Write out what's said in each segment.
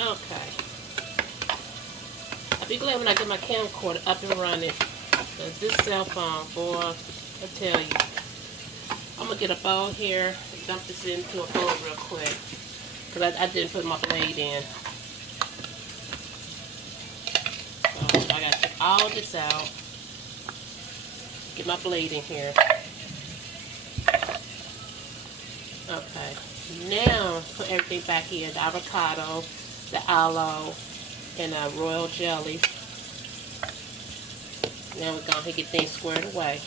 Okay. I'll be glad when I get my camcorder up and running. Cause this cell phone, boy, I tell you. I'm gonna get a bowl here and dump this into a bowl real quick. Cause I didn't put my blade in. So I gotta take all this out. Get my blade in here. Okay. Now put everything back here. The avocado, the aloe, and royal jelly. Now we're going to get things squared away.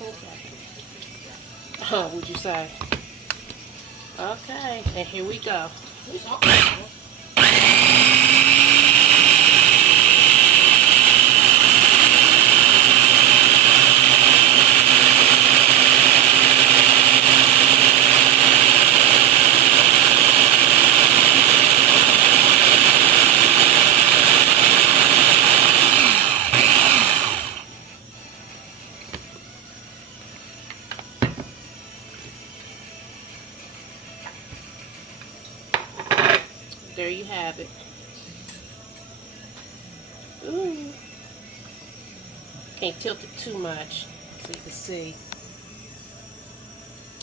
Okay. Oh, would you say? Okay, and here we go. There you have it. Ooh. Can't tilt it too much so you can see.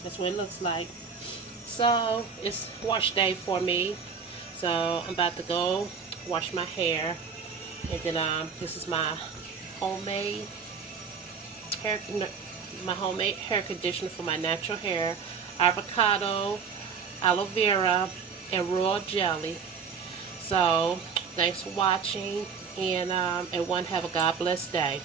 That's what it looks like. So it's wash day for me. So I'm about to go wash my hair. And then this is my homemade hair conditioner for my natural hair. Avocado, aloe vera, and royal jelly. So thanks for watching, and everyone have a God bless day.